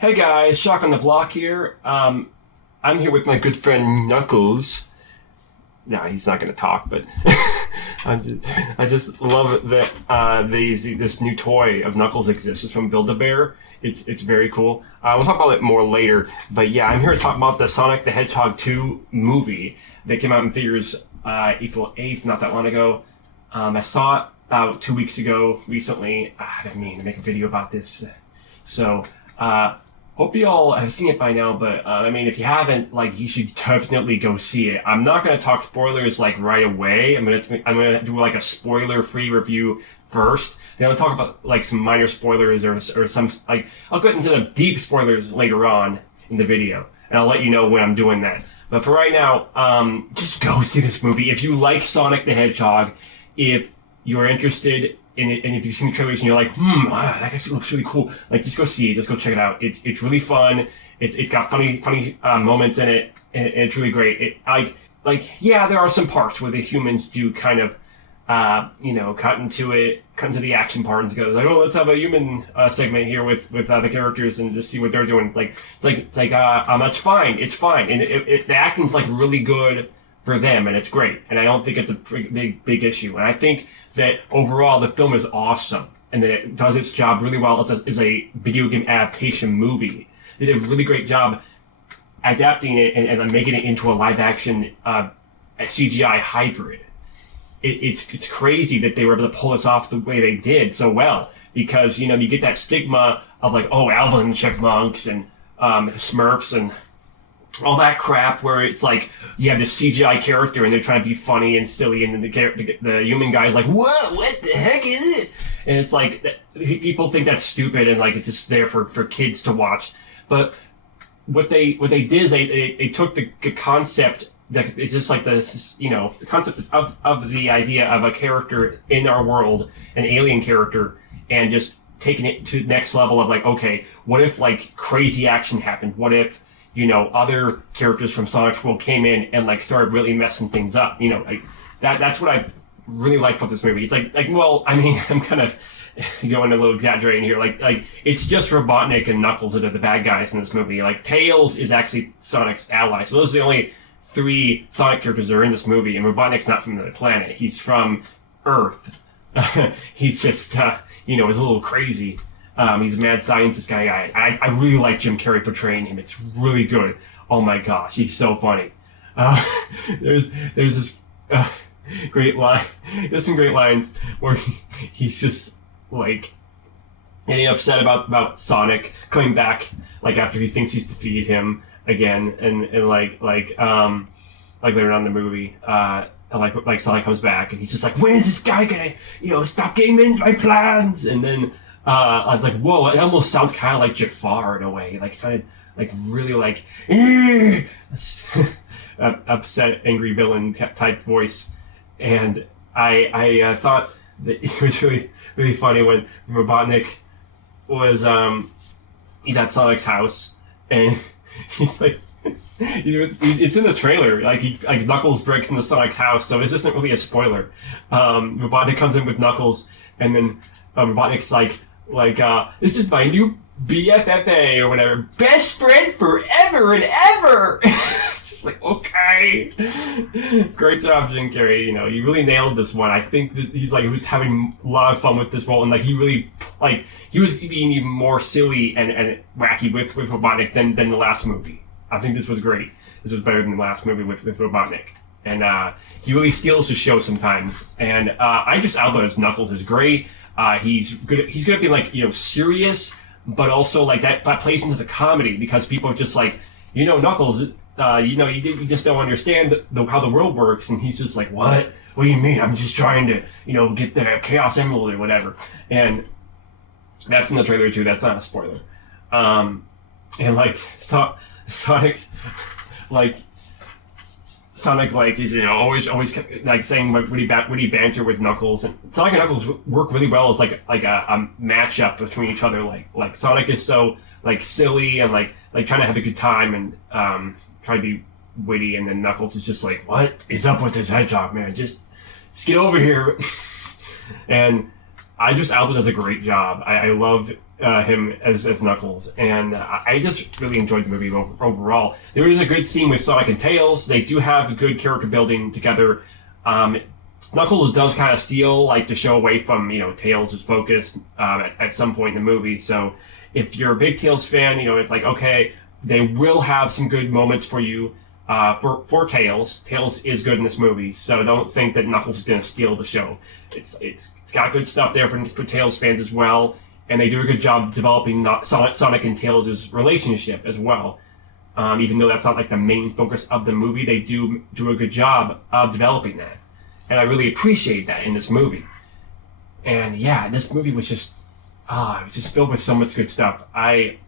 Hey guys, Shock on the Block here. I'm here with my good friend Knuckles. No, he's not going to talk, but I just love that this new toy of Knuckles exists. It's from Build-A-Bear. It's very cool. We'll talk about it more later, but yeah, I'm here to talk about the Sonic the Hedgehog 2 movie that came out in theaters April 8th, not that long ago. I saw it about 2 weeks ago recently. I didn't mean to make a video about this. So, hope you all have seen it by now, but if you haven't, you should definitely go see it. I'm not gonna talk spoilers right away. I'm gonna do a spoiler-free review first. Then I'll talk about some minor spoilers or some I'll get into the deep spoilers later on in the video, and I'll let you know when I'm doing that. But for right now, just go see this movie if you like Sonic the Hedgehog. If you're interested in it, and if you've seen the trailers and you're like, wow, that guy looks really cool, just go see it, just go check it out. It's really fun. It's got funny moments in it, and it's really great. Yeah, there are some parts where the humans do kind of, cut into the action part and go let's have a human segment here with the characters and just see what they're doing. That's fine. It's fine, and the acting's really good for them, and it's great. And I don't think it's a big issue. And I think that overall the film is awesome, and that it does its job really well as a video game adaptation movie. They did a really great job adapting it and making it into a live action CGI hybrid. It's crazy that they were able to pull this off the way they did so well, because you get that stigma of Alvin chipmunks and Smurfs and all that crap where it's you have this CGI character and they're trying to be funny and silly, and then the human guy's what the heck is it? And it's people think that's stupid and it's just there for kids to watch. But what they did is they took the concept that it's just the concept of the idea of a character in our world, an alien character, and just taking it to the next level of okay, what if crazy action happened? What if other characters from Sonic's world came in and started really messing things up? That's what I really like about this movie. It's I'm kind of going a little exaggerating here. It's just Robotnik and Knuckles that are the bad guys in this movie. Tails is actually Sonic's ally. So those are the only three Sonic characters that are in this movie, and Robotnik's not from the planet. He's from Earth. He's just, he's a little crazy. He's a mad scientist guy. I really like Jim Carrey portraying him. It's really good. Oh my gosh, he's so funny. There's this great line. There's some great lines where he's just getting upset about Sonic coming back after he thinks he's defeated him again, and later on in the movie, Sonic comes back and he's just when's this guy gonna stop getting into my plans? And then I was whoa, it almost sounds kind of like Jafar in a way. Sounded really upset, angry villain type voice. And I thought that it was really funny when Robotnik was he's at Sonic's house, and he's it's in the trailer. Knuckles breaks into Sonic's house, so this isn't really a spoiler. Robotnik comes in with Knuckles, and then Robotnik's this is my new BFFA or whatever, best friend forever and ever. It's just okay. Great job, Jim Carrey. You really nailed this one. I think that he was having a lot of fun with this role, and he really he was being even more silly and wacky with Robotnik than the last movie. I think this was great. This was better than the last movie with Robotnik, and he really steals the show sometimes. And Idris Elba as Knuckles is great. He's good. He's good at being serious, but also that plays into the comedy, because people are just Knuckles. You just don't understand how the world works, and he's just what? What do you mean? I'm just trying to get the Chaos Emerald or whatever. And that's in the trailer too. That's not a spoiler. And Sonic's Sonic is always saying witty banter with Knuckles, and Sonic and Knuckles work really well as a matchup between each other. Sonic is so silly and trying to have a good time and try to be witty, and then Knuckles is just what is up with this hedgehog, man? Just get over here. And Idris Elba does a great job. I love him as Knuckles, and I just really enjoyed the movie overall. There is a good scene with Sonic and Tails. They do have good character building together. Knuckles does kind of steal, like, to show away from, Tails' focus at some point in the movie. So if you're a big Tails fan, it's like, okay, they will have some good moments for you for Tails. Tails is good in this movie, so don't think that Knuckles is going to steal the show. It's got good stuff there for Tails fans as well, and they do a good job developing Sonic and Tails' relationship as well. Even though that's not like the main focus of the movie, they do a good job of developing that. And I really appreciate that in this movie. And yeah, this movie was just, it was just filled with so much good stuff. I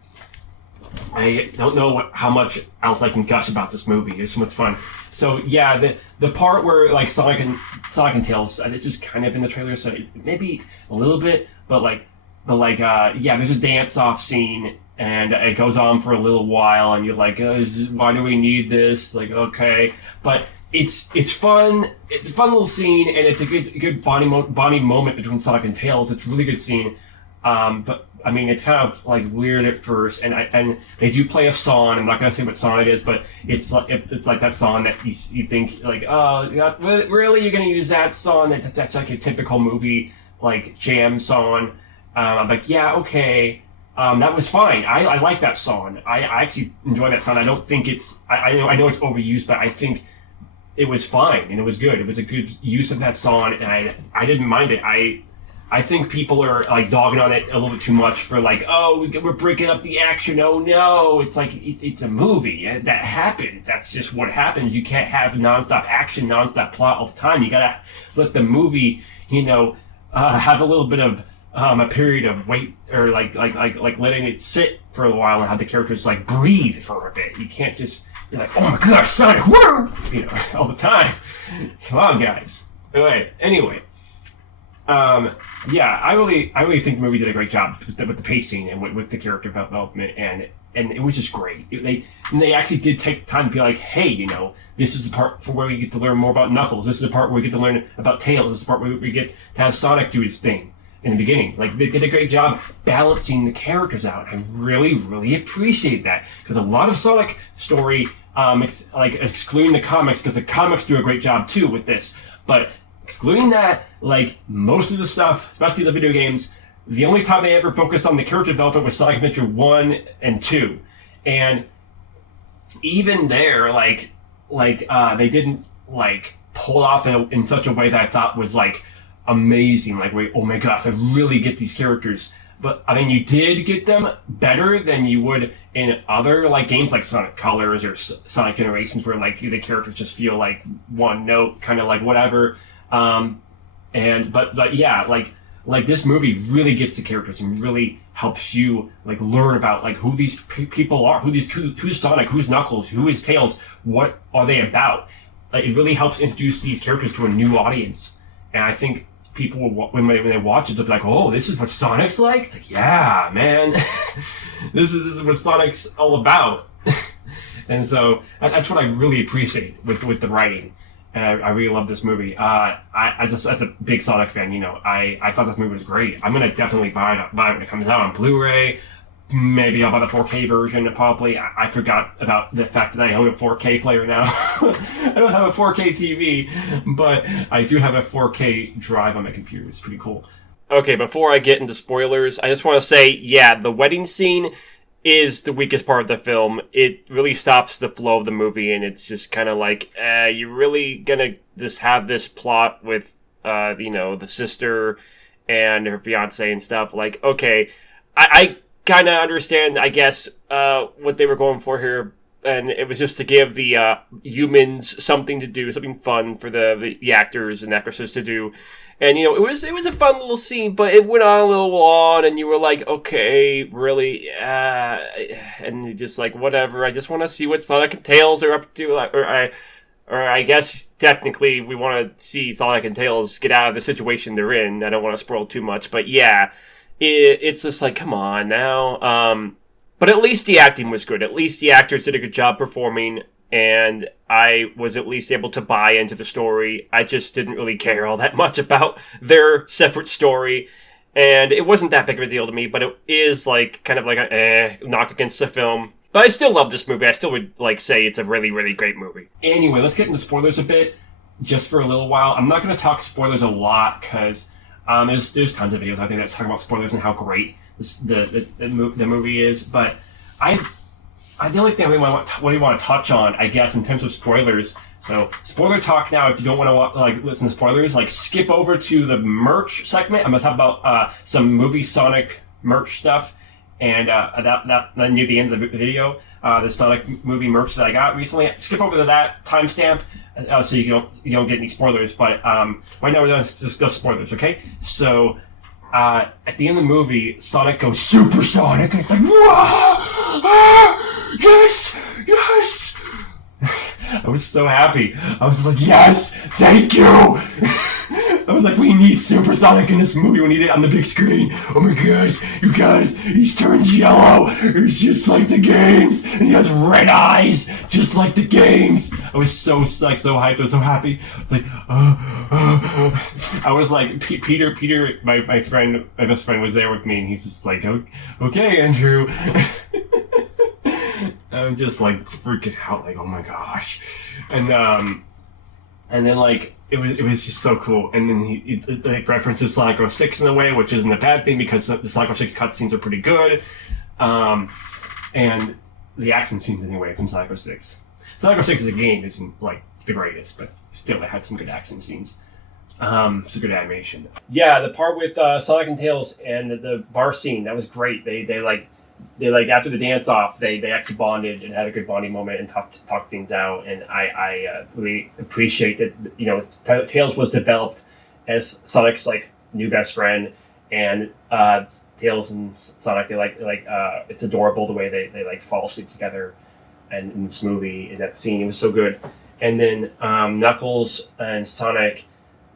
don't know how much else I can gush about this movie. It's so much fun. So yeah, the part where like Sonic and Tails, this is kind of in the trailer, so it's maybe a little bit, but yeah, there's a dance-off scene, and it goes on for a little while, and you're like, why do we need this? Like, okay, but it's fun. It's a fun little scene, and it's a good bonding moment between Sonic and Tails. It's a really good scene, but I mean, it's kind of like weird at first, and they do play a song. I'm not gonna say what song it is, but it's like that song that you think like, oh, really, you're gonna use that song? That's like a typical movie like jam song. I'm like, yeah, okay. That was fine. I like that song. I actually enjoy that song. I don't think it's. I know it's overused, but I think it was fine and it was good. It was a good use of that song, and I didn't mind it. I think people are like dogging on it a little bit too much for like, oh, we're breaking up the action. Oh no, it's like it's a movie that happens. That's just what happens. You can't have nonstop action, nonstop plot all the time. You gotta let the movie, have a little bit of a period of wait, or like letting it sit for a while and have the characters like breathe for a bit. You can't just be like, oh my gosh, Sonic, woo, all the time. Come on, guys. Anyway. Yeah, I really think the movie did a great job with the pacing and with the character development, and it was just great. They actually did take time to be like, hey, this is the part for where we get to learn more about Knuckles. This is the part where we get to learn about Tails. This is the part where we get to have Sonic do his thing in the beginning. Like, they did a great job balancing the characters out. I really, really appreciate that, because a lot of Sonic story, like excluding the comics, because the comics do a great job too with this, but excluding that, like, most of the stuff, especially the video games, the only time they ever focused on the character development was Sonic Adventure 1 and 2. And even there, they didn't, like, pull it off in such a way that I thought was, like, amazing. Like, wait, oh my gosh, I really get these characters. But, I mean, you did get them better than you would in other, like, games like Sonic Colors or Sonic Generations, where, like, the characters just feel like one note, kind of like whatever. But yeah, like this movie really gets the characters and really helps you like learn about like who these people are, who's Sonic, who's Knuckles, who is Tails, what are they about. Like, it really helps introduce these characters to a new audience, and I think people when they watch it, they'll be like, oh, this is what Sonic's like yeah, man. this is what Sonic's all about. And so that's what I really appreciate with the writing. And I really love this movie. As a big Sonic fan, I thought this movie was great. I'm gonna definitely buy it when it comes out on Blu-ray. Maybe I'll buy the 4K version. Probably. I forgot about the fact that I own a 4K player now. I don't have a 4K TV, but I do have a 4K drive on my computer. It's pretty cool. Okay, before I get into spoilers, I just want to say, yeah, the wedding scene is the weakest part of the film. It really stops the flow of the movie, and it's just kind of like, you're really gonna just have this plot with, the sister and her fiance and stuff. Like, okay, I kind of understand, I guess, what they were going for here, and it was just to give the humans something to do, something fun for the actors and actresses to do. And, it was a fun little scene, but it went on a little on, and you were like, okay, really? And just like, whatever, I just want to see what Sonic and Tails are up to. Or I guess, technically, we want to see Sonic and Tails get out of the situation they're in. I don't want to spoil too much, but yeah, it's just like, come on now. But at least the acting was good. At least the actors did a good job performing, and I was at least able to buy into the story. I just didn't really care all that much about their separate story. and it wasn't that big of a deal to me, but it is like kind of like a knock against the film. But I still love this movie. I still would like say it's a really, really great movie. Anyway, let's get into spoilers a bit, just for a little while. I'm not going to talk spoilers a lot because there's tons of videos out there that talk about spoilers and how great the movie is. But the only thing I really want to touch on, I guess, in terms of spoilers. So, spoiler talk now. If you don't want to listen to spoilers, skip over to the merch segment. I'm gonna talk about some movie Sonic merch stuff, and that near the end of the video, the Sonic movie merch that I got recently. Skip over to that timestamp, so you don't get any spoilers. But right now we're going to discuss spoilers. Okay, so. At the end of the movie, Sonic goes supersonic, and it's like, whoa! Ah, yes! Yes! I was so happy. I was like, yes! Thank you! I was like, we need supersonic in this movie. We need it on the big screen. Oh my gosh, you guys, he turns yellow. He's just like the games. And he has red eyes, just like the games. I was so psyched, so hyped, I was so happy. I was like, I was like, Peter, my best friend was there with me, and he's just like, okay, Andrew. I'm just like freaking out, like, oh my gosh. And then like it was just so cool. And then he references Sonic 06 in a way, which isn't a bad thing because the Sonic 06 cutscenes are pretty good. And the action scenes anyway from Sonic 06. Sonic 06 as a game isn't like the greatest, but still it had some good action scenes. Some good animation. Yeah, the part with Sonic and Tails and the bar scene, that was great. They after the dance off, they actually bonded and had a good bonding moment and talked things out. And I really appreciate that. Tails was developed as Sonic's new best friend, and Tails and Sonic it's adorable the way they fall asleep together, and in this movie in that scene it was so good. And then Knuckles and Sonic,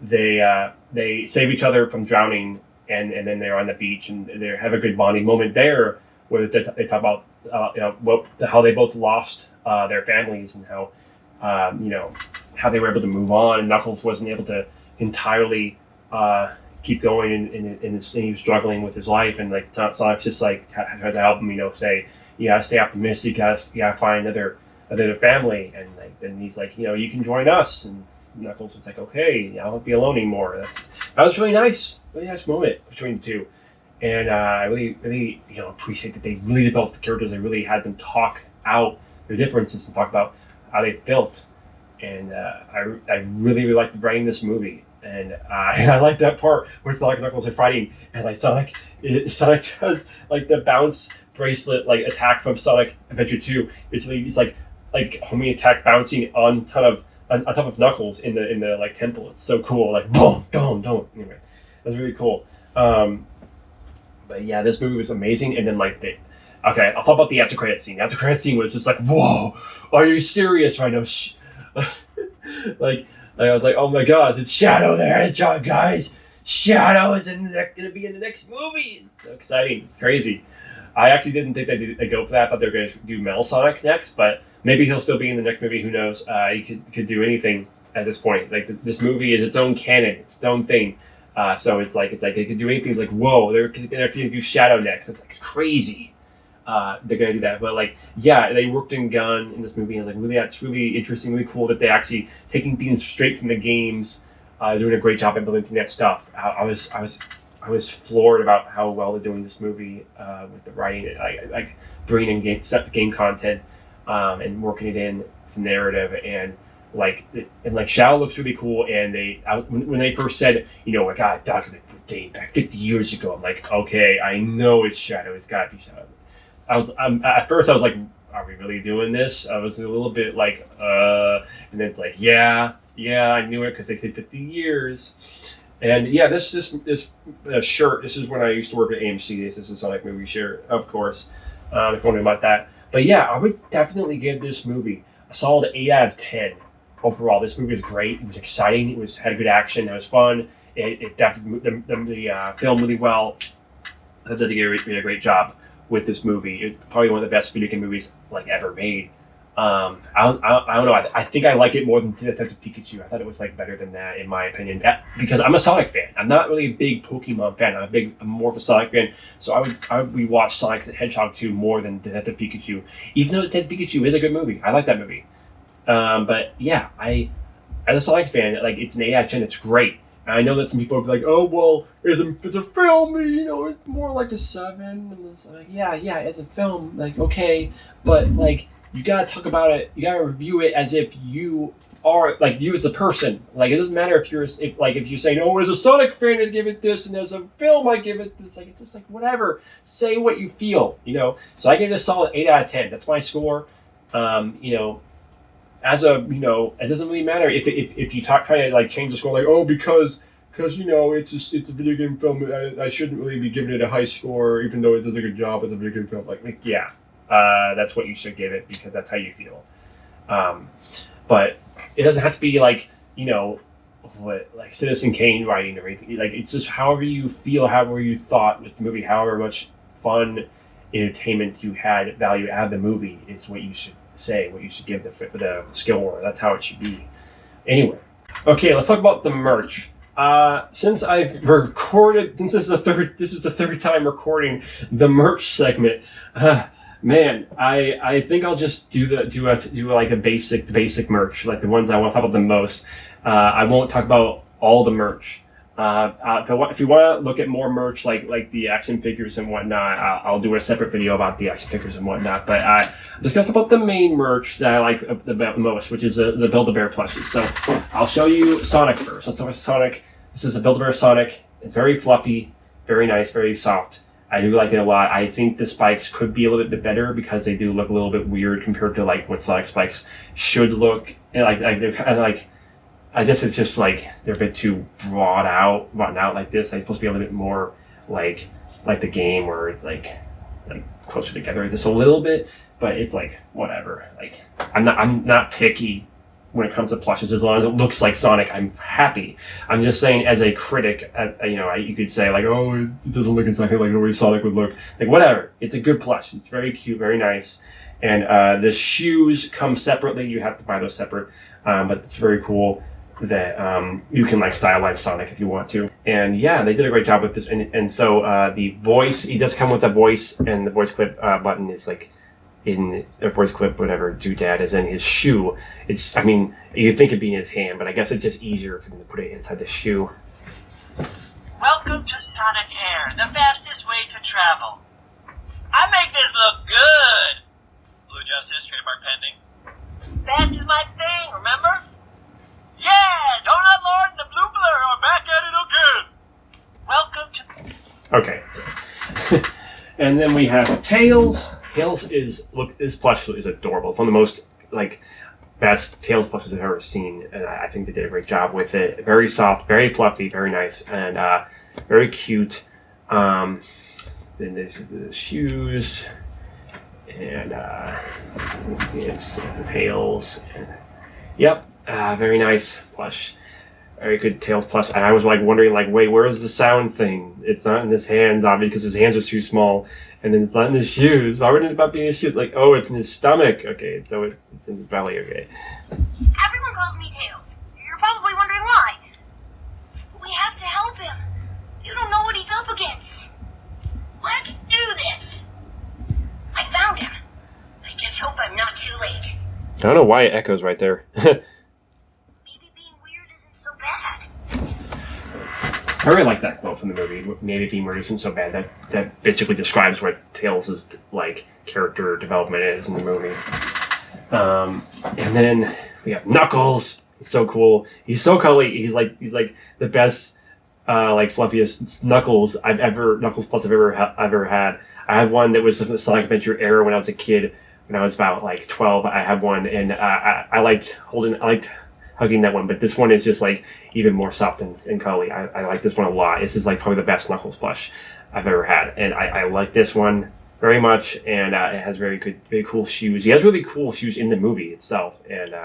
they save each other from drowning, and then they're on the beach and they have a good bonding moment there. Where they talk about how they both lost their families and how how they were able to move on, and Knuckles wasn't able to entirely keep going, and he was struggling with his life, and Sonic's just tries to help him, say, stay optimistic, you gotta find another family, and then he's like, you can join us, and Knuckles was like, okay, I won't be alone anymore. That was really nice moment between the two. And I really, really, appreciate that they really developed the characters. They really had them talk out their differences and talk about how they felt. And I really, really liked writing this movie. And I like that part where Sonic and Knuckles are fighting, and Sonic does the bounce bracelet attack from Sonic Adventure 2. Basically, it's like homing attack bouncing on top of Knuckles in the temple. It's so cool. Boom, don't. Anyway, that's really cool. But yeah, this movie was amazing. And then okay, I'll talk about the after credit scene. The after credit scene was just whoa, are you serious right now? I was like, oh my god, it's Shadow the Hedgehog, guys. Shadow is gonna be in the next movie. It's so exciting. It's crazy. I actually didn't think they'd go for that. I thought they were going to do Metal Sonic next, but maybe he'll still be in the next movie. Who knows? He could do anything at this point. This movie is its own canon, its own thing. So it's like they could do anything. It's whoa, they're actually gonna do Shadow next. It's crazy. They're gonna do that, but they worked in gun in this movie, and really that's really interesting, really cool that they actually taking things straight from the games, doing a great job implementing that stuff. I was floored about how well they're doing this movie with the writing, bringing in game content, and working it in the narrative, and Shadow looks really cool. And when they first said, I got a document date back 50 years ago, I'm like, okay, I know it's Shadow. It's gotta be Shadow. At first I was like, are we really doing this? I was a little bit and then it's yeah, I knew it because they said 50 years. And yeah, this shirt, this is when I used to work at AMC. This is a Sonic movie shirt, of course, if you're wondering about that. But yeah, I would definitely give this movie a solid 8 out of 10. Overall, this movie was great. It was exciting. It had a good action. It was fun. It adapted the film really well. I thought they did a great job with this movie. It's probably one of the best video game movies ever made. I don't know. I think I like it more than Detective Pikachu. I thought it was like better than that, in my opinion. Because I'm a Sonic fan. I'm not really a big Pokemon fan. I'm more of a Sonic fan. So I would rewatch Sonic the Hedgehog 2 more than Detective Pikachu. Even though Detective Pikachu is a good movie, I like that movie. But yeah, as a Sonic fan, like it's an 8 out of 10. It's great. And I know that some people are like, oh well, it's a film, it's more like a 7. And it's like, yeah, it's a film, like okay, but like. You gotta talk about it. You gotta review it as if you are like you as a person. Like it doesn't matter if you're saying, "Oh, as a Sonic fan, I give it this," and as a film, I give it this. Like it's just like whatever. Say what you feel. So I give it a solid 8 out of 10. That's my score. As a it doesn't really matter if you try to like change the score. Like because it's a video game film. I shouldn't really be giving it a high score, even though it does a good job as a video game film. Like yeah. That's what you should give it because that's how you feel. But it doesn't have to be like like Citizen Kane writing or anything. Like it's just however you feel, however you thought with the movie, however much fun, entertainment you had, value out of the movie is what you should say, what you should give the skill or that's how it should be. Anyway, okay, let's talk about the merch. Since this is the third time recording the merch segment. Man, I think I'll just do like the basic merch, like the ones I want to talk about the most. I won't talk about all the merch. If you want to look at more merch, like the action figures and whatnot, I'll do a separate video about the action figures and whatnot. But I'm just gonna talk about the main merch that I like the most, which is the Build-A-Bear plushies. So I'll show you Sonic first. Let's start with Sonic. This is a Build-A-Bear Sonic. It's very fluffy, very nice, very soft. I do like it a lot. I think the spikes could be a little bit better because they do look a little bit weird compared to like what Sonic spikes should look. And like they're kind of like, I guess it's just like they're a bit too brought out like this. They're supposed to be a little bit more like the game where it's like closer together just a little bit. But it's like whatever. Like I'm not picky when it comes to plushes, as long as it looks like Sonic, I'm happy. I'm just saying, as a critic, you could say like, oh, it doesn't look exactly like the way Sonic would look. Like whatever, it's a good plush. It's very cute, very nice, and the shoes come separately. You have to buy those separate, but it's very cool that you can like stylize Sonic if you want to. And yeah, they did a great job with this. And so the voice, he does come with a voice, and the voice clip button is like in a voice clip, whatever doodad is in his shoe. You'd think it'd be in his hand, but I guess it's just easier for him to put it inside the shoe. Welcome to Sonic Air, the fastest way to travel. I make this look good. Blue Justice, trademark pending. Fast is my thing, remember? Yeah, Donut Lord and the Blue Blur are back at it again. Welcome to... Okay. And then we have Tails. Tails this plush is adorable. It's one of the most best Tails plushes I've ever seen, and I think they did a great job with it. Very soft, very fluffy, very nice, and very cute. Then there's the shoes, and it's the Tails. And, yep, very nice plush. Very good Tails plush. And I was wondering, wait, where's the sound thing? It's not in his hands, obviously, because his hands are too small. And then it's not in his shoes. Why wouldn't it not be in his shoes? Oh, it's in his stomach. Okay, so it's in his belly. Okay. Everyone calls me Tails. You're probably wondering why. We have to help him. You don't know what he's up against. Let's do this. I found him. I just hope I'm not too late. I don't know why it echoes right there. Maybe being weird isn't so bad. I really like that quote from the movie. Maybe being weird isn't so bad. That basically describes what Tails' character development is in the movie. And then we have Knuckles. He's so cool. He's so cuddly. He's like the best, fluffiest Knuckles Plus I've ever had. I have one that was the Sonic Adventure era when I was a kid. When I was about 12, I had one, and I liked hugging that one. But this one is just even more soft and cuddly. I like this one a lot. This is probably the best Knuckles plush I've ever had, and I like this one very much. And it has very cool shoes. He has really cool shoes in the movie itself, and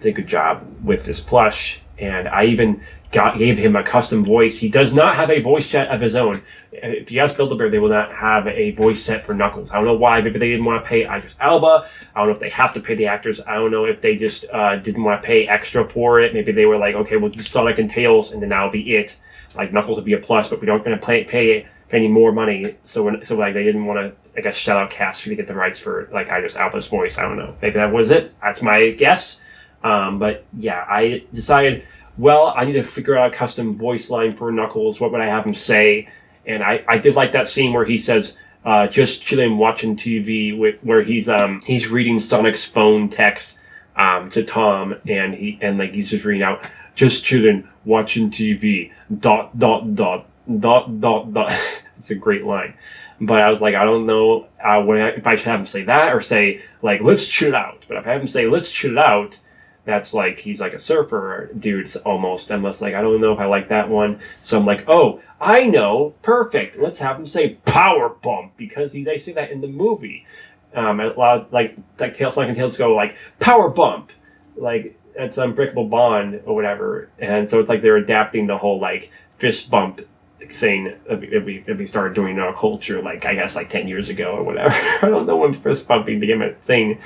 did a good job with this plush. And I even gave him a custom voice. He does not have a voice set of his own. If you ask Build-A-Bear, they will not have a voice set for Knuckles. I don't know why. Maybe they didn't want to pay Idris Elba. I don't know if they have to pay the actors. I don't know if they just didn't want to pay extra for it. Maybe they were like, okay, we'll do Sonic and Tails, and then that'll be it. Like, Knuckles would be a plus, but we don't going to pay any more money. So like, they didn't want to, I guess, shell out cash to get the rights for, like, Idris Elba's voice. I don't know. Maybe that was it. That's my guess. But yeah, I decided, well, I need to figure out a custom voice line for Knuckles. What would I have him say? And I did like that scene where he says, just chilling watching TV, where he's reading Sonic's phone text to Tom, and he's just reading out, just chilling watching TV, ... It's a great line. But I was like, I don't know if I should have him say that or say, like, let's chill out. But if I have him say, let's chill out, that's like, he's like a surfer dude almost. I'm just like, I don't know if I like that one. So I'm like, oh, I know. Perfect. Let's have him say power bump, because they say that in the movie. A lot of, like Sonic and Tails go like, power bump. Like, it's Unbreakable Bond or whatever. And so it's like they're adapting the whole, like, fist bump thing if we started doing our culture, like, I guess, like 10 years ago or whatever. I don't know when fist bumping became a thing.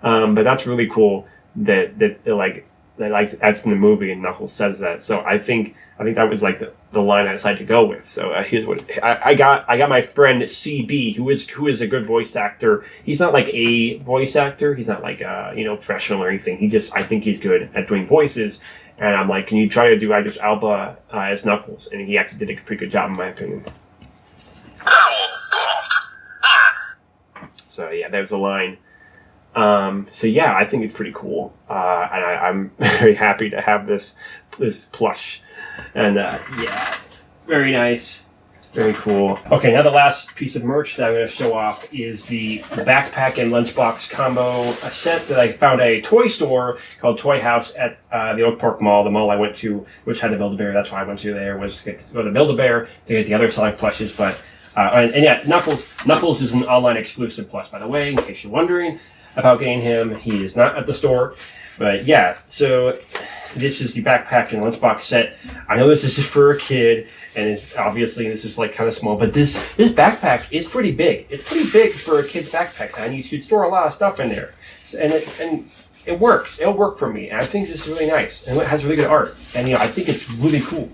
But that's really cool that that's in the movie and Knuckles says that. So I think that was like the line I decided to go with. So here's what I got my friend CB, who is a good voice actor. He's not like a voice actor. He's not like professional or anything. I think he's good at doing voices. And I'm like, can you try to do Idris Elba as Knuckles? And he actually did a pretty good job in my opinion. So yeah, there's a line. So yeah, I think it's pretty cool, and I'm very happy to have this plush, and yeah, very nice, very cool. Okay, now the last piece of merch that I'm going to show off is the backpack and lunchbox combo set that I found at a toy store called Toy House at the Oak Park Mall, the mall I went to, which had the Build-A-Bear. That's why I went to there, was to go to Build-A-Bear to get the other Sonic plushes, but and yeah, Knuckles is an online exclusive plush, by the way, in case you're wondering about getting him. He is not at the store. But yeah, so this is the backpack and lunchbox set. I know this is for a kid, and it's obviously this is like kind of small, but this backpack is pretty big. It's pretty big for a kid's backpack, and you could store a lot of stuff in there. So, and it works. It'll work for me. And I think this is really nice, and it has really good art. And I think it's really cool.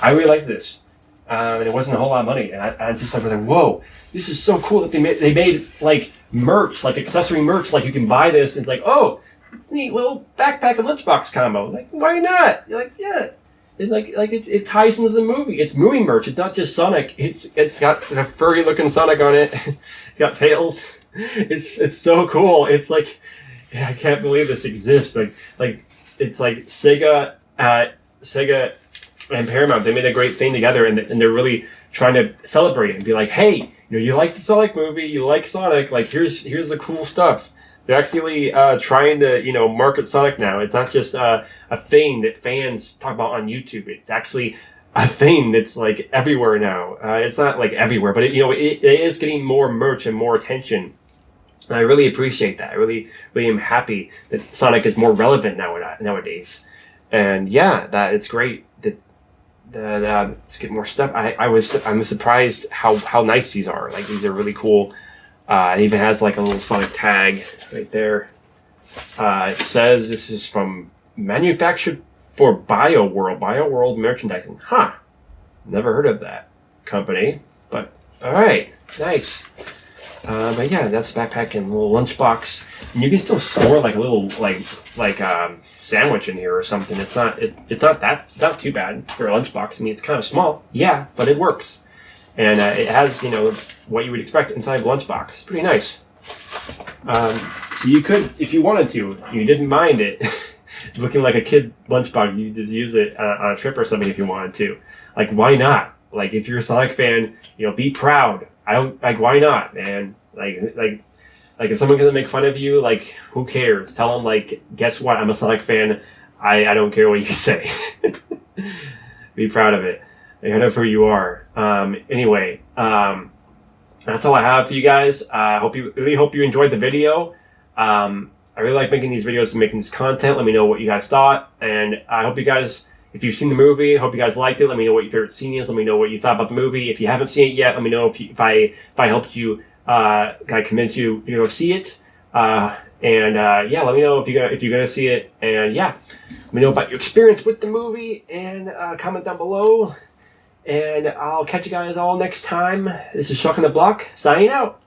I really like this. And it wasn't a whole lot of money, and I just like, whoa, this is so cool that they made like merch, like accessory merch, like you can buy this, and it's like, oh, it's a neat little backpack and lunchbox combo. Like, why not? You're like, yeah, it ties into the movie. It's movie merch. It's not just Sonic. It's got a furry looking Sonic on it. It's got tails. It's so cool. It's like, yeah, I can't believe this exists. Like it's like Sega and Paramount, they made a great thing together, and they're really trying to celebrate it and be like, hey, you like the Sonic movie, you like Sonic, like here's the cool stuff. They're actually trying to market Sonic now. It's not just a thing that fans talk about on YouTube. It's actually a thing that's like everywhere now. It's not like everywhere, but it is getting more merch and more attention. And I really appreciate that. I really am happy that Sonic is more relevant nowadays. And yeah, that it's great that let's get more stuff. I'm surprised how nice these are. Like, these are really cool. It even has like a little Sonic tag right there. It says this is from manufactured for BioWorld merchandising. Huh. Never heard of that company. But all right, nice. But yeah, that's the backpack and a little lunchbox. And you can still store like a little sandwich in here or something. It's not too bad for a lunchbox. I mean, it's kind of small, yeah, but it works. And it has what you would expect inside a lunchbox. It's pretty nice. So you could, if you wanted to, you didn't mind it looking like a kid lunchbox. You just use it on a trip or something if you wanted to. Like, why not? Like, if you're a Sonic fan, be proud. I don't like. Why not, man? Like if someone gonna make fun of you, like, who cares? Tell them, like, guess what? I'm a Sonic fan. I don't care what you say. Be proud of it. I know who you are. Anyway, that's all I have for you guys. I really hope you enjoyed the video. I really like making these videos and making this content. Let me know what you guys thought, and I hope you guys if you've seen the movie, I hope you guys liked it. Let me know what your favorite scene is. Let me know what you thought about the movie. If you haven't seen it yet, let me know if I helped you kind of convince you to go see it. Let me know if you're gonna see it. And yeah, let me know about your experience with the movie and comment down below. And I'll catch you guys all next time. This is Shuck on the Block signing out.